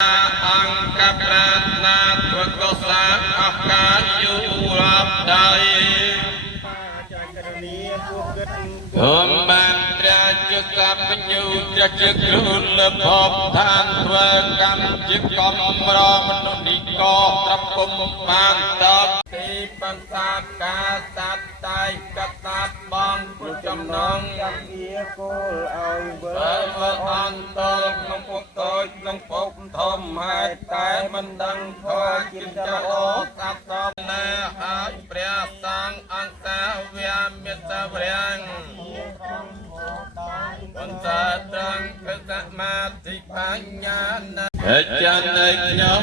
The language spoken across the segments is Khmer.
អង្គប្រាថ្នាធ្វើកុសលអស់កាលយូររាប់ដោយគុំបានព្រះជាកបញ្ញូព្រះជាគ្រូលភពឋានធ្វើកម្មជាកំរមនុស្សនិកត្រពុំបានតបទីបន្សាបការសត្វតែកតាបបងព្រោះចំណងចាំវាគោលឲ្យវិលអន្តរក្នុងពុកតូចក្នុងពុកធំហើយតែមិនដឹងធម៌ជាចរោសត្វតណាឲ្យព្រះសង្ឃអង្គសាវាមិត្តវរាំងបន្តាត្រង់គឺសមាធិបញ្ញាណអញ្ចឹងនៃខ្ញុំ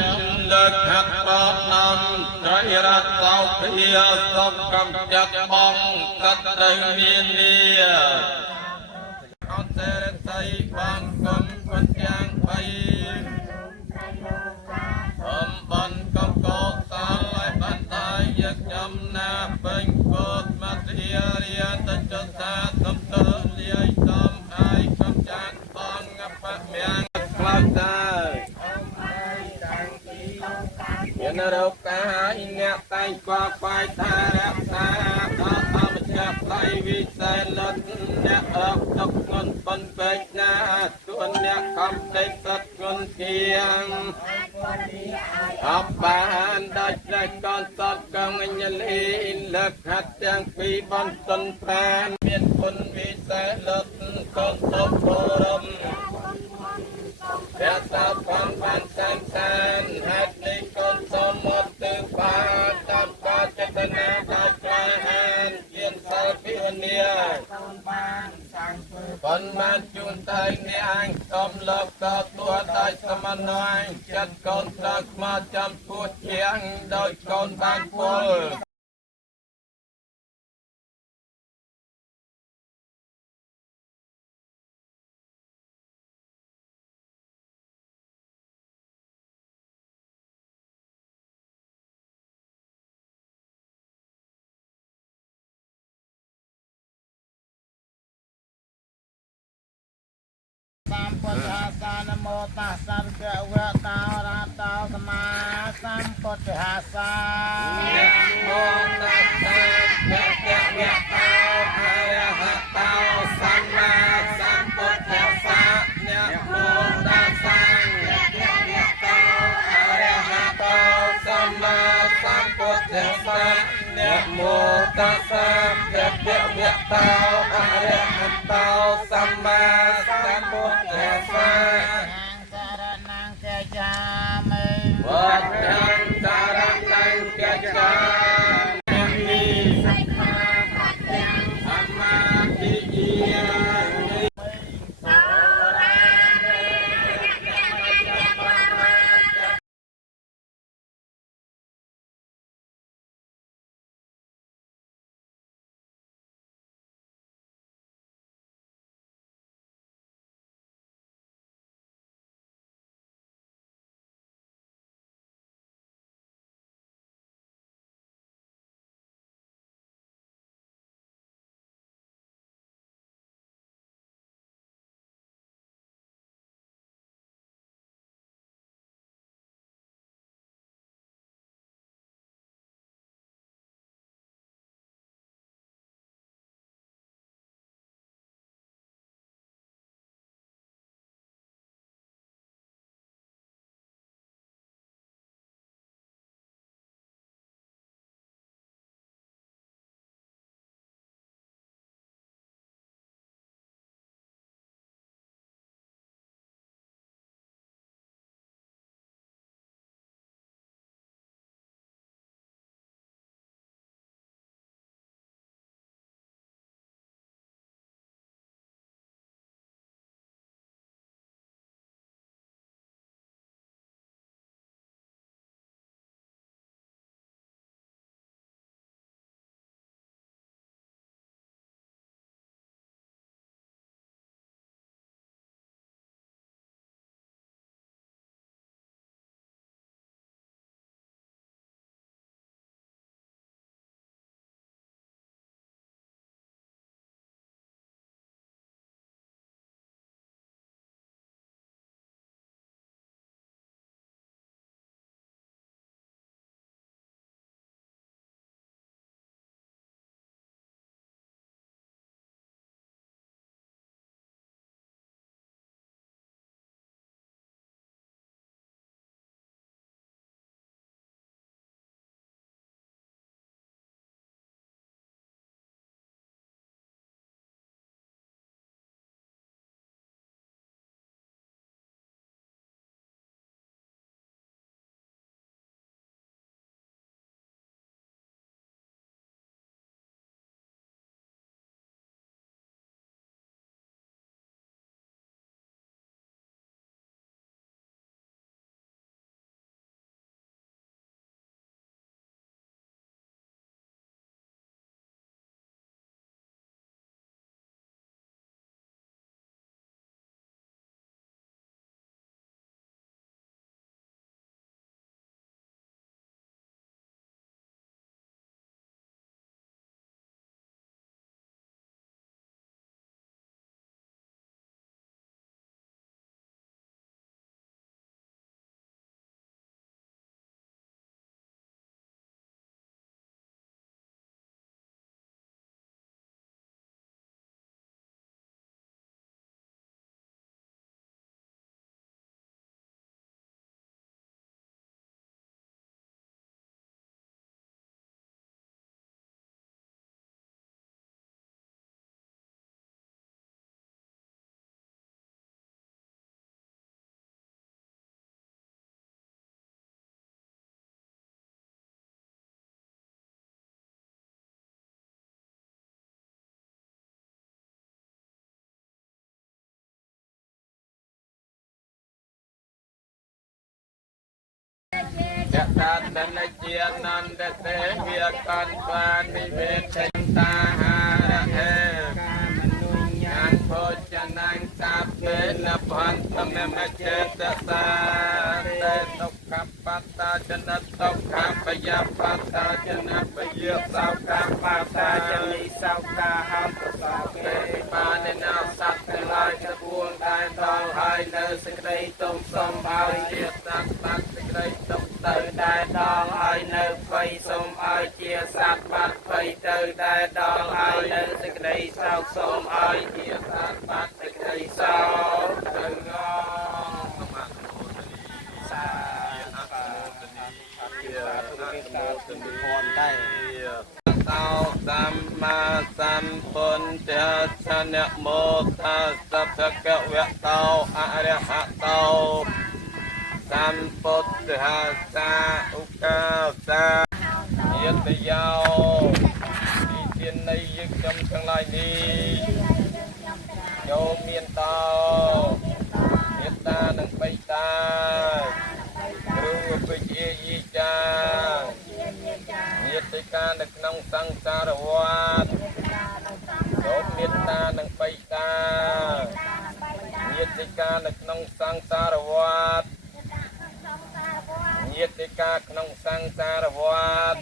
លើកហាត់បដំត្រៃរតសោភាសុខកំចាត់បងកតទៅមានលាអន្តរតៃបងគុំគុណយ៉ាងបីអំបានកំកោសាលឲ្យបានតាយកខ្ញុំណាពេញកោតមតិរិយតចតាសំទើលាយសំហើយកំចាត់បងបមៀងខ្លោចដែរមានរោគកាយអ្នកតែងកបបាយតារក្សាដល់អមជ្ឈផ្លៃវិសេលិតអ្នករកទុកងន់ប៉ុនពេកណាទួនអ្នកខំដេកសត្វងន់ជាងអបបានដល់តែកូនសតកងញលីលើកហាត់ទាំងពីរបន្ទន់ប្រានមានគុណវិសេលិតកូនសុខបរមព្រះសោតផងបានសានសានហេតុនេះកូនសូមមកទិបាតាមបាចេតនាដោយក្លាហានយានសិលពិវនាប៉ុន្មានជួនតែអ្នកអញសូមលើកតទួដោយសមណយចិត្តកូនត្រូវមកចាំពួតជាងដោយកូនបានពលសម្ពុទ្ធហាសានមោតាសង្ឃវៈតោរតោសមាសម្ពុទ្ធហាសាមោតាសង្ឃវៈតោអរហតោសម្មាសម្ពុទ្ធហាសាអ្នកមោតាសង្ឃវៈតោអរហតោសម្មាសម្ពុទ្ធហាសាអ្នកមោតាសង្ឃវៈតោអរហតោសម្មាសម្ពុទ្ធហាសាសារណង្កចាមិវត្តੰសារណង្កចា ยะตาตนะเจียนันเตเตเวียกันปานิเวชนตาหาระเอกามนุญญาณโพชนังสาเปนพันธเมมเจตสาเตตุขับปัตตาจนะตุขับปยาปัตตาจนะปยาสาวกาปัตตาจนิสาวกาหัมปสาวเกปาเนนาสัตว์ทั้งหลายจะพวงได้ต้องให้ในสกได้ตรงสมเอาเจียสัตว์บัดสกได้ตรงเติได้ต้องให้ในไฟสมเอาเจียสัตว์บัดไฟเติได้ต้องให้ในสกได้สาวสมเอาเจียสัตว์บัดสกได้สาวถึงงอสาธุได้เต้าสัมมาสัมพุทธัสสะนะโมตัสสะภะคะวะโตอะระหะโตสัมพุทธัสสะอุกาสะยตยาวที่เทียนในยึกจำทั้งหลายนี้โยมเมียนตาเมตตาหนึ่งไปตารู้ไปเยียจาเยติการในขนมสังสารวัฏโยมเมตตาหนึ่งไปตาเยติการในขนมสังสารวัฏเยติกาขนมสังสารวัฏ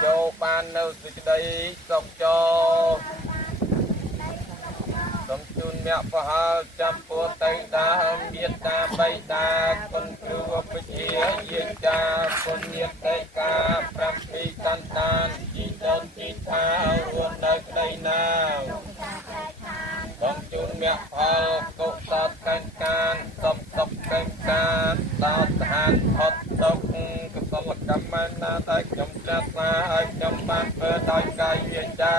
โยปานเนสุจได้สกโจสมจุนเมียพหาจับปวดไตตาเมียตาใบตาคนครัวไปเชียเยียจาคนเมียไตกาพระปีตันตานจีจนจีเท้าวนในใดนาสมจุนเมียพหากุศลกันการสมศพกันการตาทานทดตกกุศลกรรมนาได้จำจัดมาจำบ้านเพื่อได้กายเยียจา